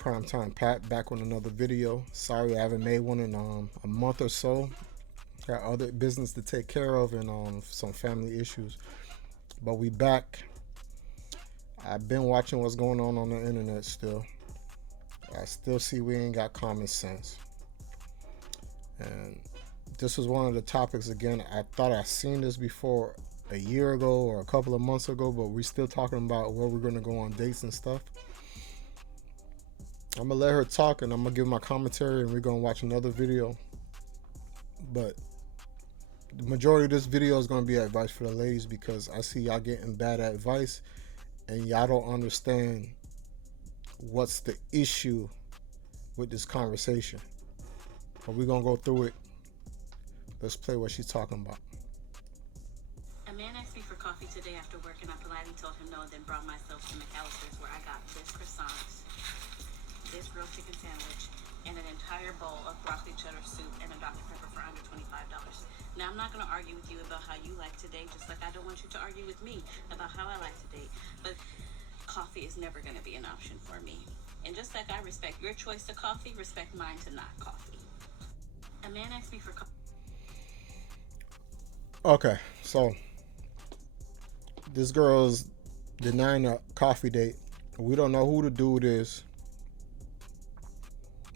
PrimeTimePat back with another video. Sorry I haven't made one in a month or so. Got other business to take care of and some family issues. But we back. I've been watching what's going on the internet still. I still see we ain't got common sense. And this was one of the topics again. I thought I seen this before a year ago or a couple of months ago, but we're still talking about where we're gonna go on dates and stuff. I'm gonna let her talk and I'm gonna give my commentary and we're gonna watch another video. But the majority of this video is gonna be advice for the ladies because I see y'all getting bad advice and y'all don't understand what's the issue with this conversation. But we're gonna go through it. Let's play what she's talking about. A man asked me for coffee today after work and I politely told him no and then brought myself to McAllister's where I got this croissant, this grilled chicken sandwich, and an entire bowl of broccoli cheddar soup and a Dr. Pepper for under $25. Now, I'm not going to argue with you about how you like to date, just like I don't want you to argue with me about how I like to date. But coffee is never going to be an option for me. And just like I respect your choice to coffee, respect mine to not coffee. A man asked me for coffee. Okay, so this girl's denying a coffee date. We don't know who the dude is.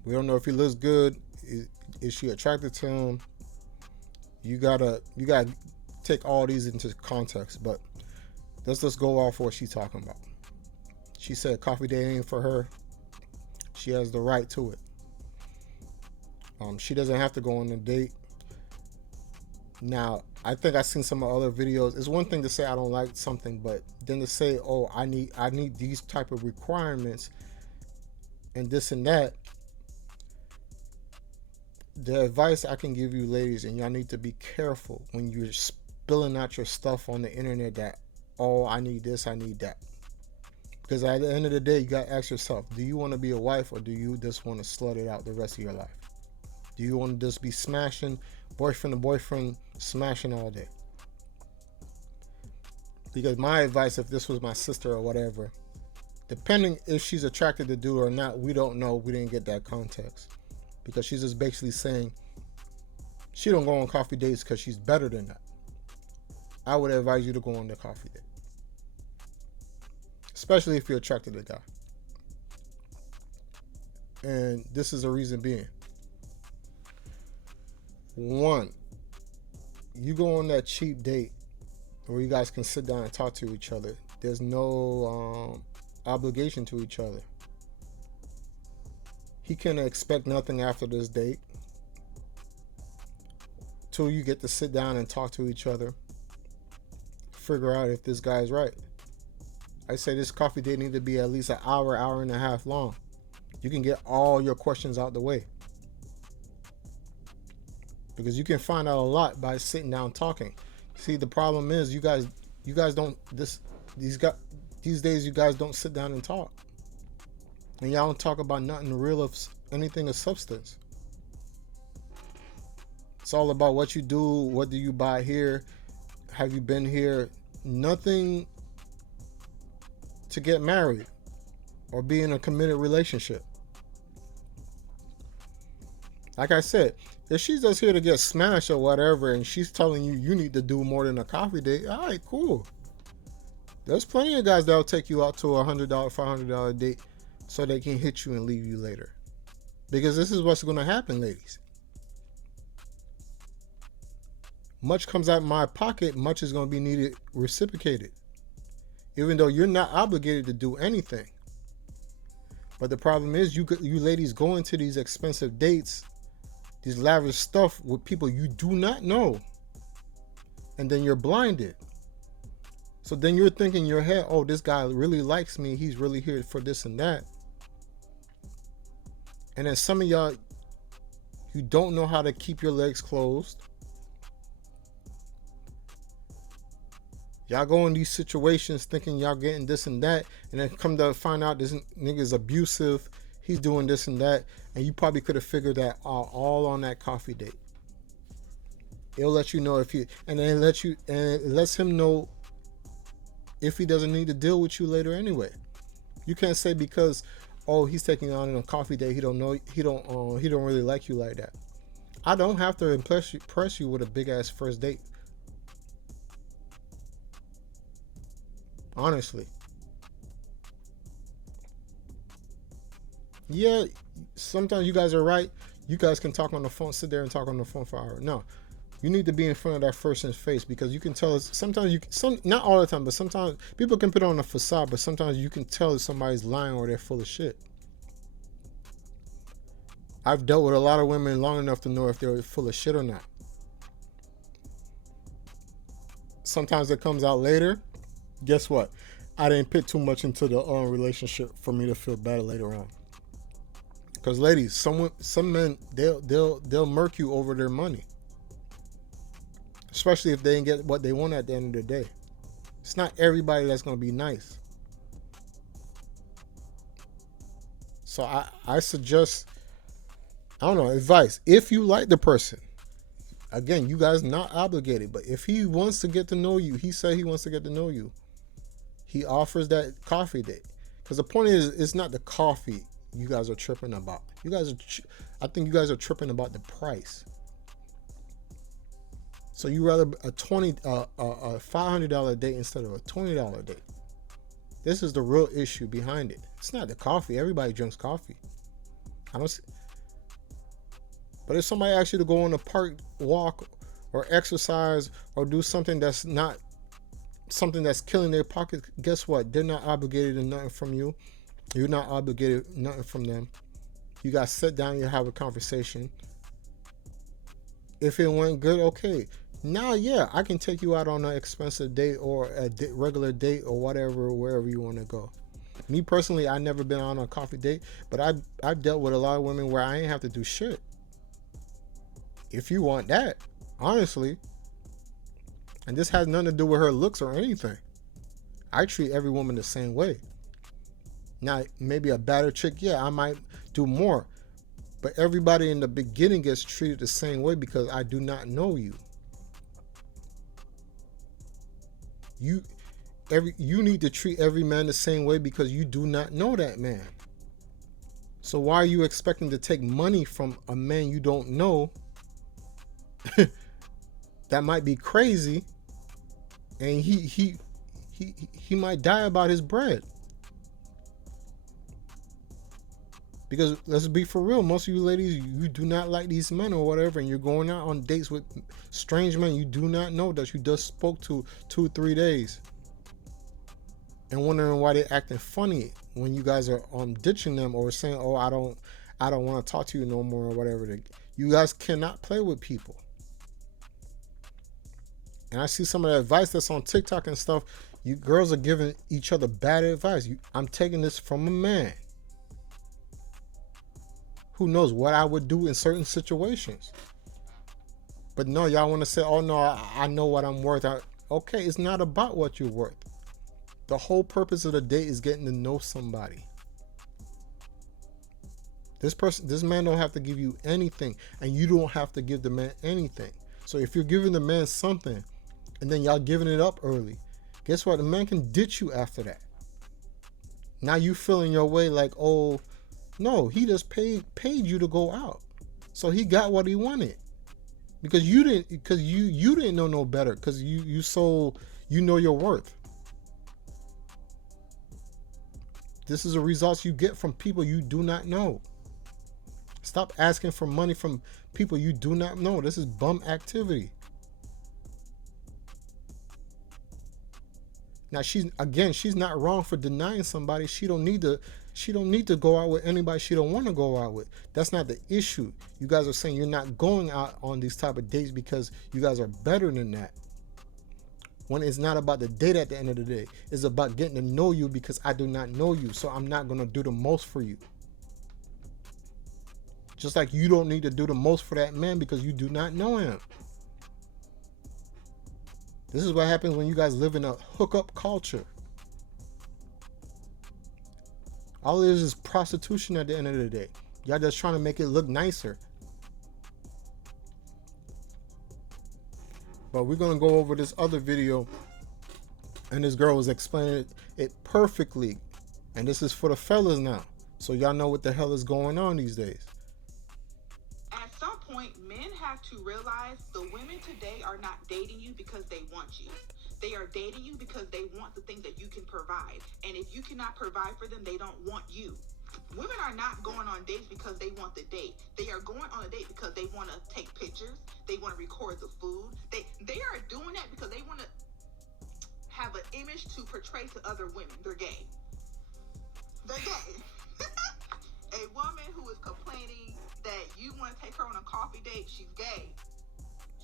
We don't know if he looks good. Is she attracted to him? You gotta take all these into context. But let's just go off what she's talking about. She said coffee date ain't for her. She has the right to it. She doesn't have to go on a date. Now, I think I've seen some other videos. It's one thing to say I don't like something, but then to say, oh, I need these type of requirements and this and that. The advice I can give you ladies, and y'all need to be careful when you're spilling out your stuff on the internet that, oh, I need this, I need that. Because at the end of the day, you got to ask yourself, do you want to be a wife or do you just want to slut it out the rest of your life? Do you want to just be smashing boyfriend to boyfriend, smashing all day? Because my advice, if this was my sister or whatever, depending if she's attracted to dude or not, we don't know. We didn't get that context. Because she's just basically saying she don't go on coffee dates because she's better than that. I would advise you to go on the coffee date. Especially if you're attracted to the guy. And this is a reason being. One, you go on that cheap date where you guys can sit down and talk to each other. There's no obligation to each other. He can expect nothing after this date till you get to sit down and talk to each other. Figure out if this guy's right. I say this coffee date need to be at least an hour, hour and a half long. You can get all your questions out the way. Because you can find out a lot by sitting down talking. See, the problem is you guys don't these days you guys don't sit down and talk. And y'all don't talk about nothing real of anything of substance. It's all about what you do, what do you buy here, have you been here, nothing to get married or be in a committed relationship. Like I said, if she's just here to get smashed or whatever and she's telling you need to do more than a coffee date, all right, cool. There's plenty of guys that'll take you out to a $100, $500 date so they can hit you and leave you later. Because this is what's going to happen, ladies. Much comes out of my pocket, much is going to be needed reciprocated. Even though you're not obligated to do anything. But the problem is you ladies go into these expensive dates, these lavish stuff with people you do not know. And then you're blinded. So then you're thinking in your head, oh, this guy really likes me. He's really here for this and that. And then some of y'all, you don't know how to keep your legs closed. Y'all go in these situations thinking y'all getting this and that. And then come to find out this nigga's abusive. He's doing this and that. And you probably could have figured that out all on that coffee date. It'll let you know if you, and then it lets him know if he doesn't need to deal with you later anyway. You can't say because oh, he's taking you on a coffee date. He don't know. He don't really like you like that. I don't have to impress you with a big ass first date. Honestly, yeah. Sometimes you guys are right. You guys can talk on the phone, sit there and talk on the phone for hours. No, you need to be in front of that person's face because you can tell. Sometimes not all the time, but sometimes people can put on a facade, but sometimes you can tell if somebody's lying or they're full of shit. I've dealt with a lot of women long enough to know if they're full of shit or not. Sometimes it comes out later. Guess what? I didn't put too much into the relationship for me to feel better later on. Because ladies, some men they'll murk you over their money, especially if they didn't get what they want at the end of the day. It's not everybody that's gonna be nice. So I suggest, I don't know, advice. If you like the person, again, you guys not obligated, but if he wants to get to know you, he said he wants to get to know you, he offers that coffee date. Because the point is, it's not the coffee you guys are tripping about. I think you guys are tripping about the price. So you rather a $500 date instead of a $20 date. This is the real issue behind it. It's not the coffee. Everybody drinks coffee. I don't see. But if somebody asks you to go on a park walk or exercise or do something that's not something that's killing their pocket, guess what? They're not obligated to nothing from you. You're not obligated to nothing from them. You guys sit down, you have a conversation. If it went good, okay. Now, yeah, I can take you out on an expensive date or a regular date or whatever, wherever you want to go. Me personally, I've never been on a coffee date, but I've dealt with a lot of women where I ain't have to do shit. If you want that, honestly. And this has nothing to do with her looks or anything. I treat every woman the same way. Now, maybe a better chick, yeah, I might do more. But everybody in the beginning gets treated the same way because I do not know you. You need to treat every man the same way because you do not know that man. So why are you expecting to take money from a man you don't know? That might be crazy, and he might die about his bread. Because let's be for real, most of you ladies, you do not like these men or whatever, and you're going out on dates with strange men you do not know that you just spoke to 2-3 days, and wondering why they're acting funny when you guys are ditching them or saying, "Oh, I don't want to talk to you no more" or whatever. You guys cannot play with people. And I see some of the advice that's on TikTok and stuff. You girls are giving each other bad advice. I'm taking this from a man who knows what I would do in certain situations. But no, y'all want to say, "Oh no, I know what I'm worth." Okay, it's not about what you're worth. The whole purpose of the date is getting to know somebody. This man don't have to give you anything, and you don't have to give the man anything. So if you're giving the man something, and then y'all giving it up early, guess what? The man can ditch you after that. Now you feeling your way like, oh, no, he just paid you to go out, so he got what he wanted because you didn't know no better because you know your worth. This is the results you get from people you do not know. Stop asking for money from people you do not know. This is bum activity. Now she's not wrong for denying somebody. She don't need to go out with anybody she don't want to go out with. That's not the issue. You guys are saying you're not going out on these type of dates because you guys are better than that. When it's not about the date at the end of the day. It's about getting to know you because I do not know you. So I'm not going to do the most for you. Just like you don't need to do the most for that man because you do not know him. This is what happens when you guys live in a hookup culture. All it is prostitution at the end of the day. Y'all just trying to make it look nicer. But we're going to go over this other video. And this girl was explaining it perfectly. And this is for the fellas now. So y'all know what the hell is going on these days. At some point, men have to realize the women today are not dating you because they want you. They are dating you because they want the things that you can provide. And if you cannot provide for them, they don't want you. Women are not going on dates because they want the date. They are going on a date because they want to take pictures. They want to record the food. They are doing that because they want to have an image to portray to other women. They're gay. They're gay. A woman who is complaining that you want to take her on a coffee date, she's gay.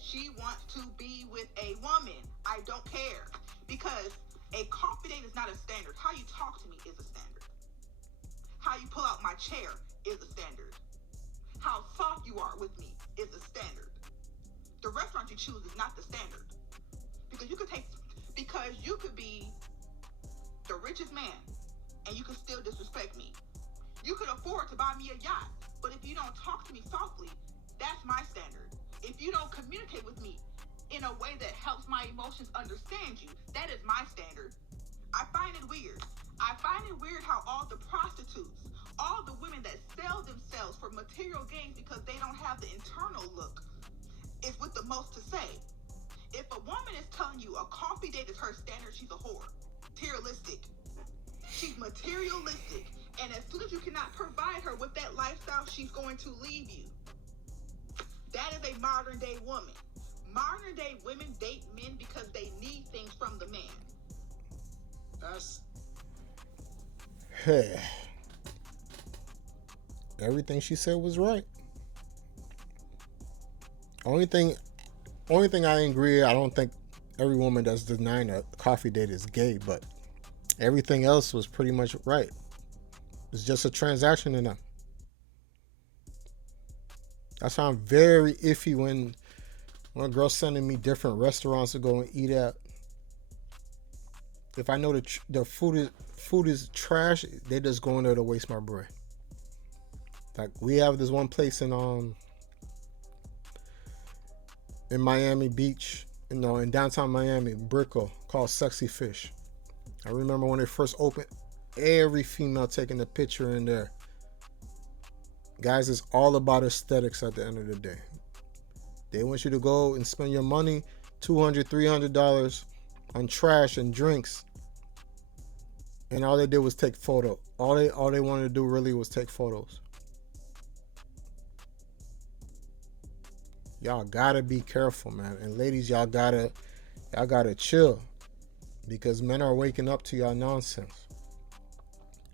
She wants to be with a woman. I don't care. Because a coffee date is not a standard. How you talk to me is a standard. How you pull out my chair is a standard. How soft you are with me is a standard. The restaurant you choose is not the standard. Because you could be the richest man and you can still disrespect me. You could afford to buy me a yacht, but if you don't talk to me softly, that's my standard. If you don't communicate with me in a way that helps my emotions understand you, that is my standard. I find it weird. I find it weird how all the prostitutes, all the women that sell themselves for material gains because they don't have the internal look, is with the most to say. If a woman is telling you a coffee date is her standard, she's a whore. Materialistic. She's materialistic. And as soon as you cannot provide her with that lifestyle, she's going to leave you. That is a modern day woman. Modern day women date men because they need things from the man. Hey. Everything she said was right. Only thing I agree, I don't think every woman that's denying a coffee date is gay, but everything else was pretty much right. It's just a transaction to them. That's why I'm very iffy when a girl's sending me different restaurants to go and eat at. If I know the food is trash, they just go in there to waste my bread. Like we have this one place in Miami Beach, in downtown Miami, Brickell, called Sexy Fish. I remember when they first opened, every female taking a picture in there. Guys, it's all about aesthetics at the end of the day. They want you to go and spend your money, $200, $300 on trash and drinks. And all they did was take photos. All they wanted to do really was take photos. Y'all gotta be careful, man. And ladies, y'all gotta chill. Because men are waking up to y'all nonsense.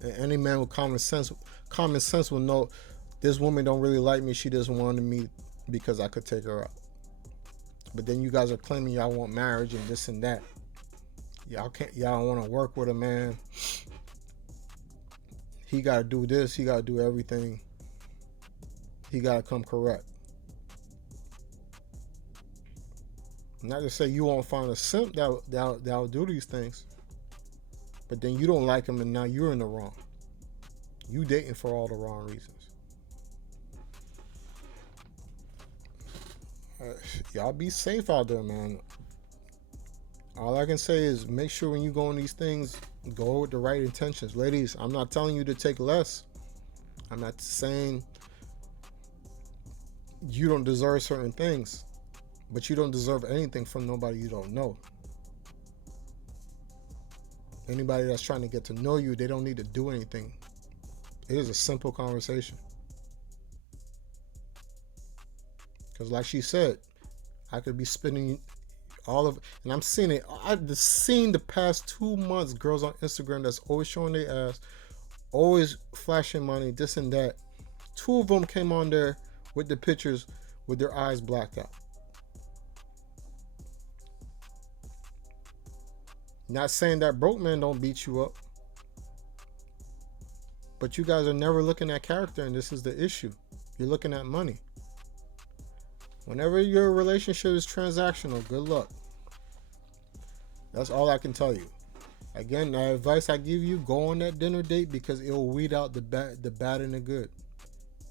And any man with common sense will know this woman don't really like me. She doesn't want me because I could take her out. But then you guys are claiming y'all want marriage and this and that. Y'all want to work with a man. He got to do this. He got to do everything. He got to come correct. Not to say you won't find a simp that'll do these things. But then you don't like him and now you're in the wrong. You dating for all the wrong reasons. Y'all be safe out there, man. All I can say is make sure when you go on these things, go with the right intentions. Ladies, I'm not telling you to take less. I'm not saying you don't deserve certain things, but you don't deserve anything from nobody you don't know. Anybody that's trying to get to know you, they don't need to do anything. It is a simple conversation. Because like she said, I could be spending and I'm seeing it. I've seen the past 2 months girls on Instagram that's always showing their ass, always flashing money, this and that. 2 of them came on there with the pictures with their eyes blacked out. Not saying that broke men don't beat you up. But you guys are never looking at character, and this is the issue. You're looking at money. Whenever your relationship is transactional, good luck. That's all I can tell you. Again, the advice I give you, go on that dinner date because it will weed out the bad and the good.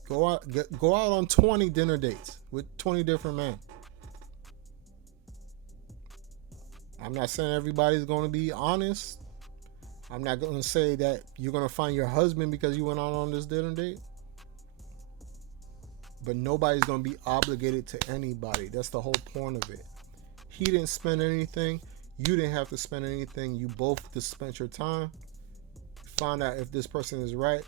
Go out on 20 dinner dates with 20 different men. I'm not saying everybody's going to be honest. I'm not going to say that you're going to find your husband because you went out on this dinner date. But nobody's going to be obligated to anybody. That's the whole point of it. He didn't spend anything. You didn't have to spend anything. You both just spent your time. Find out if this person is right.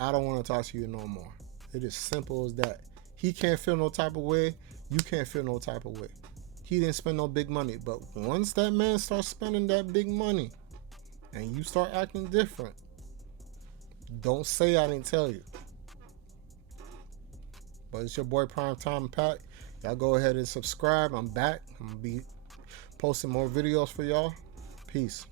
I don't want to talk to you no more. It is simple as that. He can't feel no type of way. You can't feel no type of way. He didn't spend no big money. But once that man starts spending that big money and you start acting different, don't say I didn't tell you. But it's your boy PrimeTimePat. Y'all go ahead and subscribe. I'm back. I'm going to be posting more videos for y'all. Peace.